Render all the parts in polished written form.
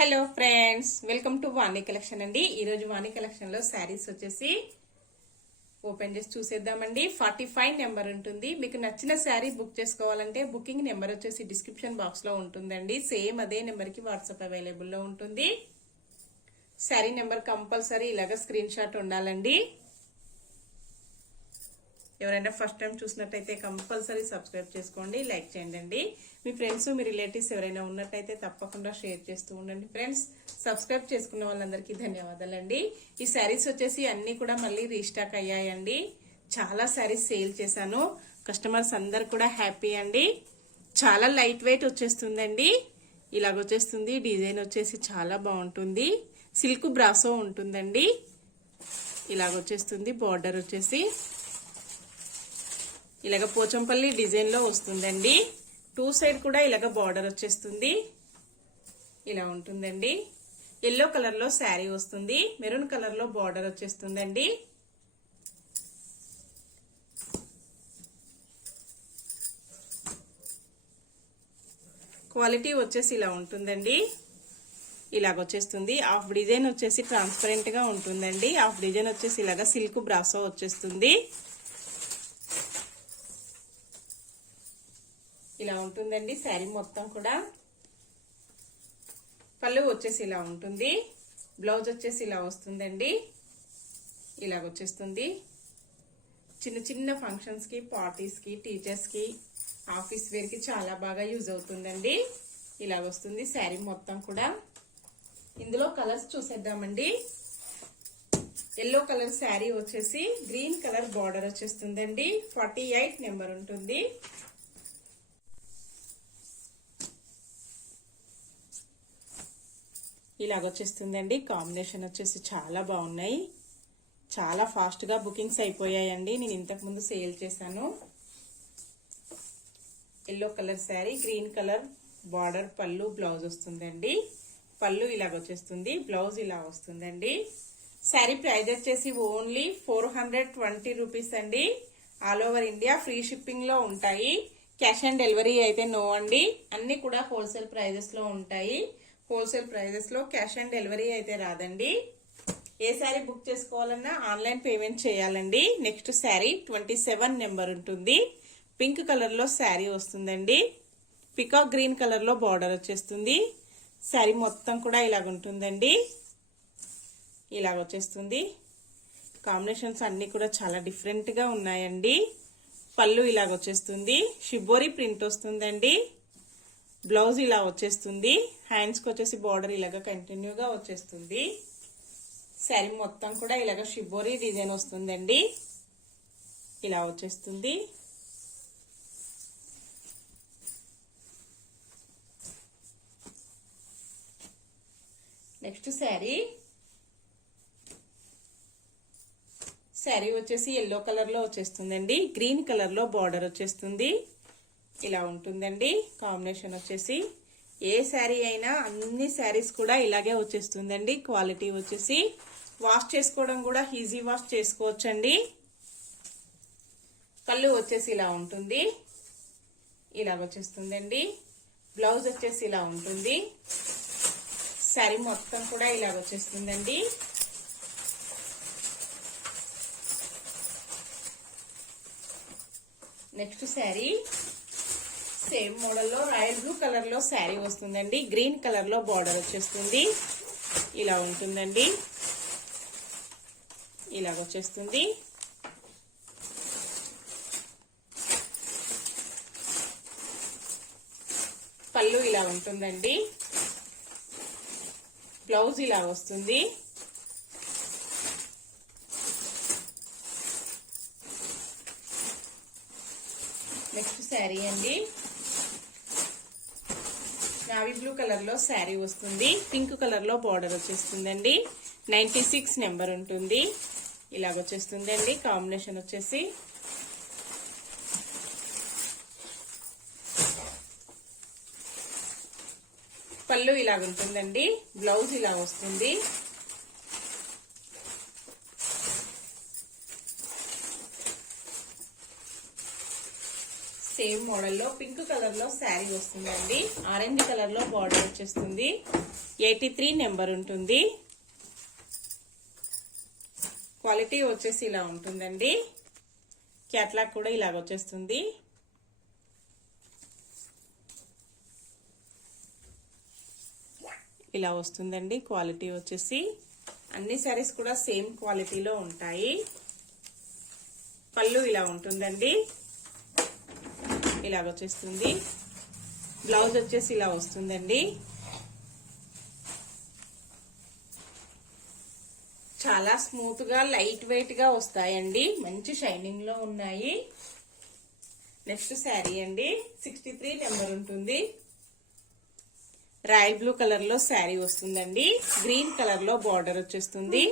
Hello friends, welcome to Vani collection అండి. ఈరోజు వాణి collection లో శారీస్ వచ్చేసి ఓపెన్ చేసి చూసేద్దామండి. 45 నెంబర్ ఉంటుంది. మీకు నచ్చిన శారీ బుక్ చేసుకోవాలంటే బుకింగ్ నెంబర్ వచ్చేసి డిస్క్రిప్షన్ బాక్స్ లో ఉంటుందండి. సేమ్ అదే నెంబర్ కి వాట్సాప్ అవైలబుల్ లో ఉంటుంది. శారీ నెంబర్ కంపల్సరీ ఇలాగ స్క్రీన్ షాట్ ఉండాలండి. ఎవరైనా ఫస్ట్ టైం చూసినట్టయితే కంపల్సరీ సబ్స్క్రైబ్ చేసుకోండి, లైక్ చేయండి. మీ ఫ్రెండ్స్ మీ రిలేటివ్స్ ఎవరైనా ఉన్నట్టయితే తప్పకుండా షేర్ చేస్తూ ఉండండి. ఫ్రెండ్స్, సబ్స్క్రైబ్ చేసుకున్న వాళ్ళందరికీ ధన్యవాదాలండి. ఈ శారీస్ వచ్చేసి అన్ని కూడా మళ్ళీ రీస్టాక్ అయ్యాయండి. చాలా శారీస్ సేల్ చేశాను. కస్టమర్స్ అందరు కూడా హ్యాపీ అండి. చాలా లైట్ వెయిట్ వచ్చేస్తుందండి. ఇలాగొచ్చేస్తుంది. డిజైన్ వచ్చేసి చాలా బాగుంటుంది. సిల్క్ బ్రాసో ఉంటుందండి. ఇలాగొచ్చేస్తుంది. బార్డర్ వచ్చేసి ఇలాగ పోచంపల్లి డిజైన్ లో వస్తుందండి. టూ సైడ్ కూడా ఇలాగ బార్డర్ వచ్చేస్తుంది. ఇలా ఉంటుందండి. ఎల్లో కలర్ లో శారీ వస్తుంది. మెరూన్ కలర్ లో బార్డర్ వచ్చేస్తుందండి. క్వాలిటీ వచ్చేసి ఇలా ఉంటుందండి. ఇలాగొచ్చేస్తుంది. హాఫ్ డిజైన్ వచ్చేసి ట్రాన్స్పరెంట్ గా ఉంటుందండి. హాఫ్ డిజైన్ వచ్చేసి ఇలాగ సిల్క్ బ్రాసో వచ్చేస్తుంది. ఇలా ఉంటుందండి శారీ మొత్తం కూడా. పళ్ళు వచ్చేసి ఇలా ఉంటుంది. బ్లౌజ్ వచ్చేసి ఇలా వస్తుందండి. ఇలాగొచ్చేస్తుంది. చిన్న చిన్న ఫంక్షన్స్ కి, పార్టీస్ కి, టీచర్స్ కి, ఆఫీస్ వేర్ కి చాలా బాగా యూజ్ అవుతుందండి. ఇలాగొస్తుంది శారీ మొత్తం కూడా. ఇందులో కలర్స్ చూసేద్దామండి. ఎల్లో కలర్ శారీ వచ్చేసి గ్రీన్ కలర్ బార్డర్ వచ్చేస్తుందండి. 48 నెంబర్ ఉంటుంది. ఇలాగొచ్చేస్తుందండి. కాంబినేషన్ వచ్చేసి చాలా బాగున్నాయి. చాలా ఫాస్ట్ గా బుకింగ్స్ అయిపోయాయండి. నేను ఇంతకు ముందు సేల్ చేశాను. Yellow colour sari, green colour border, పళ్ళు, బ్లౌజ్ వస్తుందండి. పళ్ళు ఇలాగొచ్చేస్తుంది. బ్లౌజ్ ఇలా వస్తుందండి. శారీ ప్రైస్ వచ్చేసి ఓన్లీ 420 రూపీస్ అండి. All over India free shipping లో ఉంటాయి. క్యాష్ ఆన్ డెలివరీ అయితే నో అండి. అన్ని కూడా హోల్సేల్ ప్రైజెస్ లో ఉంటాయి. హోల్సేల్ ప్రైజెస్ లో క్యాష్ ఆన్ డెలివరీ అయితే రాదండి. ఏ శారీ బుక్ చేసుకోవాలన్నా ఆన్లైన్ పేమెంట్ చేయాలండి. నెక్స్ట్ శారీ 27 నెంబర్ ఉంటుంది. పింక్ కలర్ లో శారీ వస్తుందండి. పికాక్ గ్రీన్ కలర్ లో బార్డర్ వచ్చేస్తుంది. శారీ మొత్తం కూడా ఇలాగుంటుందండి. ఇలాగొచ్చేస్తుంది. కాంబినేషన్స్ అన్ని కూడా చాలా డిఫరెంట్ గా ఉన్నాయండి. పళ్ళు ఇలాగొచ్చేస్తుంది. షిబోరి ప్రింట్ వస్తుందండి. బ్లౌజ్ ఇలా వచ్చేస్తుంది. హ్యాండ్స్ కి వచ్చేసి బార్డర్ ఇలాగ కంటిన్యూగా వచ్చేస్తుంది. శారీ మొత్తం కూడా ఇలాగ షిబోరి డిజైన్ వస్తుందండి. ఇలా వచ్చేస్తుంది. నెక్స్ట్ శారీ వచ్చేసి ఎల్లో కలర్ లో వచ్చేస్తుందండి. గ్రీన్ కలర్ లో బార్డర్ వచ్చేస్తుంది. ఇలా ఉంటుందండి. కాంబినేషన్ వచ్చేసి ఏ శారీ అయినా అన్ని శారీస్ కూడా ఇలాగే వచ్చేస్తుందండి. క్వాలిటీ వచ్చేసి వాష్ చేసుకోవడం కూడా ఈజీ వాష్ చేసుకోవచ్చండి. పళ్ళు వచ్చేసి ఇలా ఉంటుంది. ఇలాగ వచ్చేస్తుందండి. బ్లౌజ్ వచ్చేసి ఇలా ఉంటుంది. శారీ మొత్తం కూడా ఇలాగ వచ్చేస్తుందండి. నెక్స్ట్ శారీ సేమ్ మోడల్ లో రాయల్ బ్లూ కలర్ లో శారీ వస్తుందండి. గ్రీన్ కలర్ లో బార్డర్ వచ్చేస్తుంది. ఇలా ఉంటుందండి. ఇలాగొచ్చేస్తుంది. పళ్ళు ఇలా ఉంటుందండి. బ్లౌజ్ ఇలా వస్తుంది. నెక్స్ట్ శారీ అండి. నావీ బ్లూ కలర్ లో శారీ వస్తుంది. పింక్ కలర్ లో బార్డర్ వచ్చేస్తుందండి. 96 నెంబర్ ఉంటుంది. ఇలాగొచ్చేస్తుందండి. కాంబినేషన్ వచ్చేసి పళ్ళు ఇలాగుంటుందండి. బ్లౌజ్ ఇలా వస్తుంది. సేమ్ మోడల్లో పింక్ కలర్ లో శారీ వస్తుందండి. ఆరెంజ్ కలర్ లో బార్డర్ వచ్చేస్తుంది. 83 నెంబర్ ఉంటుంది. క్వాలిటీ వచ్చేసి ఇలా ఉంటుందండి. క్యాట్లాగ్ కూడా ఇలాగ వచ్చేస్తుంది. ఇలా వస్తుందండి క్వాలిటీ వచ్చేసి. అన్ని శారీస్ కూడా సేమ్ క్వాలిటీలో ఉంటాయి. పళ్ళు ఇలా ఉంటుందండి. ఇలాగ వచ్చేస్తుంది. బ్లౌజ్ వచ్చేసి ఇలా వస్తుందండి. చాలా స్మూత్ గా లైట్ వెయిట్ గా వస్తాయండి. మంచి షైనింగ్ లో ఉన్నాయి. నెక్స్ట్ శారీ అండి. 63 నెంబర్ ఉంటుంది. రాయల్ బ్లూ కలర్ లో శారీ వస్తుందండి. గ్రీన్ కలర్ లో బార్డర్ వచ్చేస్తుంది.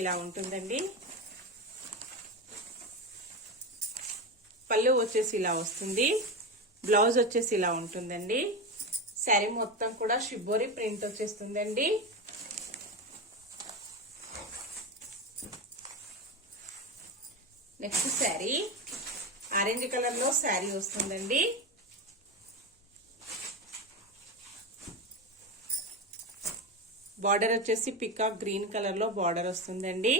ఇలా ఉంటుందండి. పళ్ళు వచ్చేసి ఇలా వస్తుంది. బ్లౌజ్ వచ్చేసి ఇలా ఉంటుందండి. శారీ మొత్తం కూడా షిబోరి ప్రింట్ వచ్చేస్తుందండి. నెక్స్ట్ శారీ ఆరెంజ్ కలర్ లో శారీ వస్తుందండి. బార్డర్ వచ్చేసి పికాక్ గ్రీన్ కలర్ లో బార్డర్ వస్తుందండి.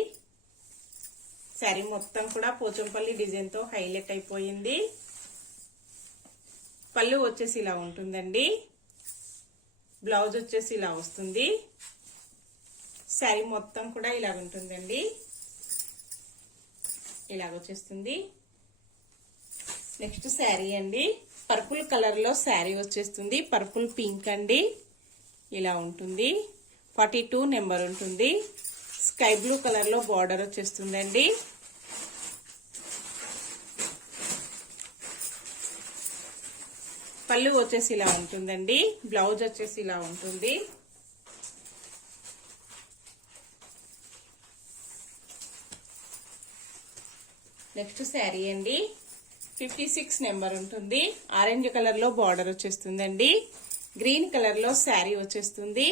శారీ మొత్తం కూడా పోచంపల్లి డిజైన్ తో హైలైట్ అయిపోయింది. పళ్ళు వచ్చేసి ఇలా ఉంటుందండి. బ్లౌజ్ వచ్చేసి ఇలా వస్తుంది. శారీ మొత్తం కూడా ఇలాగ ఉంటుందండి. ఇలాగ వచ్చేస్తుంది. నెక్స్ట్ శారీ అండి. పర్పుల్ కలర్ లో శారీ వచ్చేస్తుంది. పర్పుల్ పింక్ అండి. ఇలా ఉంటుంది. 42 నెంబర్ ఉంటుంది. స్కై బ్లూ కలర్ లో బార్డర్ వచ్చేస్తుందండి. పళ్ళు వచ్చేసి ఇలా ఉంటుందండి. బ్లౌజ్ వచ్చేసి ఇలా ఉంటుంది. నెక్స్ట్ శారీ అండి. 56 నెంబర్ ఉంటుంది. ఆరెంజ్ కలర్ లో బార్డర్ వచ్చేస్తుందండి. గ్రీన్ కలర్ లో శారీ వచ్చేస్తుంది.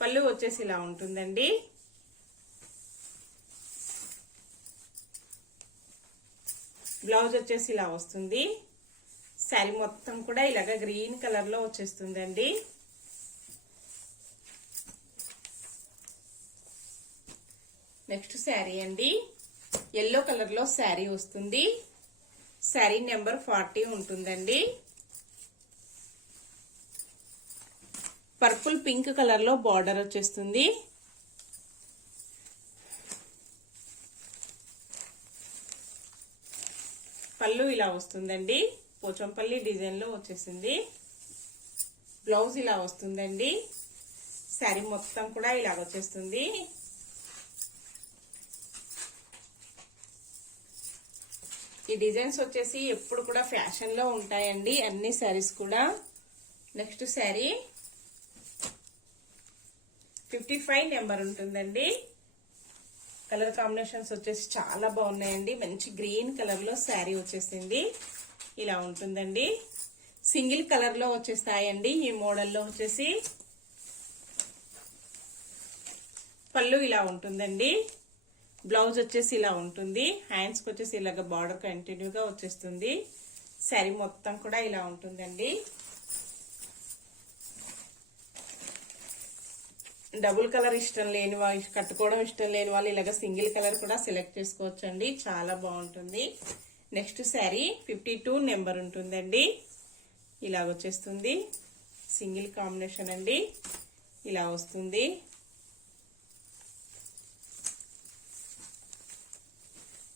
పళ్ళు వచ్చేసి ఇలా ఉంటుందండి. బ్లౌజ్ వచ్చేసి ఇలా వస్తుంది. శారీ మొత్తం కూడా ఇలాగ గ్రీన్ కలర్ లో వచ్చేస్తుందండి. నెక్స్ట్ శారీ అండి. ఎల్లో కలర్ లో శారీ వస్తుంది. శారీ నెంబర్ 40 ఉంటుందండి. పర్పుల్ పింక్ కలర్ లో బార్డర్ వచ్చేస్తుంది. పళ్ళు ఇలా వస్తుందండి. పోచంపల్లి డిజైన్ లో వచ్చేసింది. బ్లౌజ్ ఇలా వస్తుందండి. శారీ మొత్తం కూడా ఇలా వచ్చేస్తుంది. ఈ డిజైన్స్ వచ్చేసి ఎప్పుడు కూడా ఫ్యాషన్ లో ఉంటాయండి అన్ని శారీస్ కూడా. నెక్స్ట్ శారీ 55 నెంబర్ ఉంటుందండి. కలర్ కాంబినేషన్స్ వచ్చేసి చాలా బాగున్నాయండి. మంచి గ్రీన్ కలర్ లో శారీ వచ్చేసింది. ఇలా ఉంటుందండి. సింగిల్ కలర్ లో వచ్చేస్తాయండి ఈ మోడల్లో వచ్చేసి. పళ్ళు ఇలా ఉంటుందండి. బ్లౌజ్ వచ్చేసి ఇలా ఉంటుంది. హ్యాండ్స్ కి వచ్చేసి ఇలాగ బార్డర్ కంటిన్యూగా వచ్చేస్తుంది. శారీ మొత్తం కూడా ఇలా ఉంటుందండి. డబుల్ కలర్ ఇష్టం లేని వాళ్ళు, కట్టుకోవడం ఇష్టం లేని వాళ్ళు ఇలాగ సింగిల్ కలర్ కూడా సెలెక్ట్ చేసుకోవచ్చండి. చాలా బాగుంటుంది. నెక్స్ట్ శారీ 52 నెంబర్ ఉంటుందండి. ఇలా వచ్చేస్తుంది. సింగిల్ కాంబినేషన్ అండి. ఇలా వస్తుంది.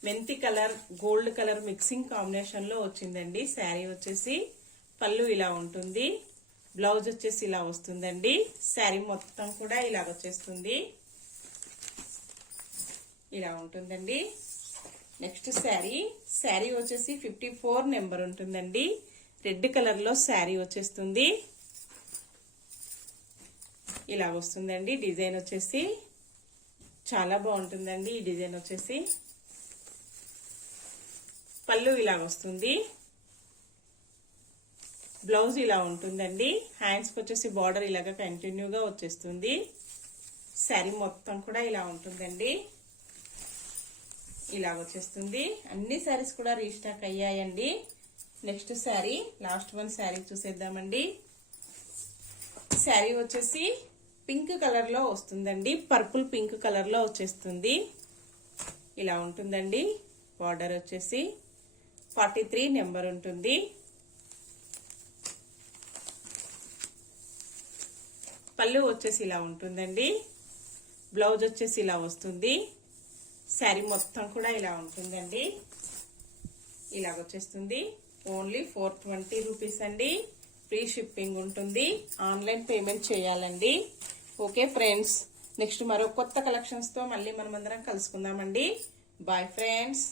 మెంతి colour gold colour mixing combination లో వచ్చిందండి శారీ వచ్చేసి. పళ్ళు ఇలా ఉంటుంది. బ్లౌజ్ వచ్చేసి ఇలా వస్తుందండి. శారీ మొత్తం కూడా ఇలా వచ్చేస్తుంది. ఇలా ఉంటుందండి. నెక్స్ట్ శారీ వచ్చేసి 54 నెంబర్ ఉంటుందండి. రెడ్ కలర్ లో శారీ వచ్చేస్తుంది. ఇలా వస్తుందండి డిజైన్ వచ్చేసి. చాలా బాగుంటుందండి ఈ డిజైన్ వచ్చేసి. పళ్ళు ఇలా వస్తుంది. బ్లౌజ్ ఇలా ఉంటుందండి. హ్యాండ్స్ వచ్చేసి బార్డర్ ఇలాగా కంటిన్యూగా వచ్చేస్తుంది. శారీ మొత్తం కూడా ఇలా ఉంటుందండి. ఇలా వచ్చేస్తుంది. అన్ని శారీస్ కూడా రీస్టాక్ అయ్యాయండి. Next sari, last one sari చూసేద్దామండి. శారీ వచ్చేసి పింక్ కలర్ లో వస్తుందండి. పర్పుల్ పింక్ కలర్ లో వచ్చేస్తుంది. ఇలా ఉంటుందండి. బార్డర్ వచ్చేసి 43 నెంబర్ ఉంటుంది. పళ్ళు వచ్చేసి ఇలా ఉంటుందండి. బ్లౌజ్ వచ్చేసి ఇలా వస్తుంది. శారీ మొత్తం కూడా ఇలా ఉంటుందండి. ఇలా వచ్చేస్తుంది. ఓన్లీ 420 రూపీస్ అండి. ఫ్రీ షిప్పింగ్ ఉంటుంది. ఆన్లైన్ పేమెంట్ చేయాలండి. ఓకే ఫ్రెండ్స్, నెక్స్ట్ మరో కొత్త కలెక్షన్స్ తో మళ్ళీ మనమందరం కలుసుకుందామండి. Bye friends.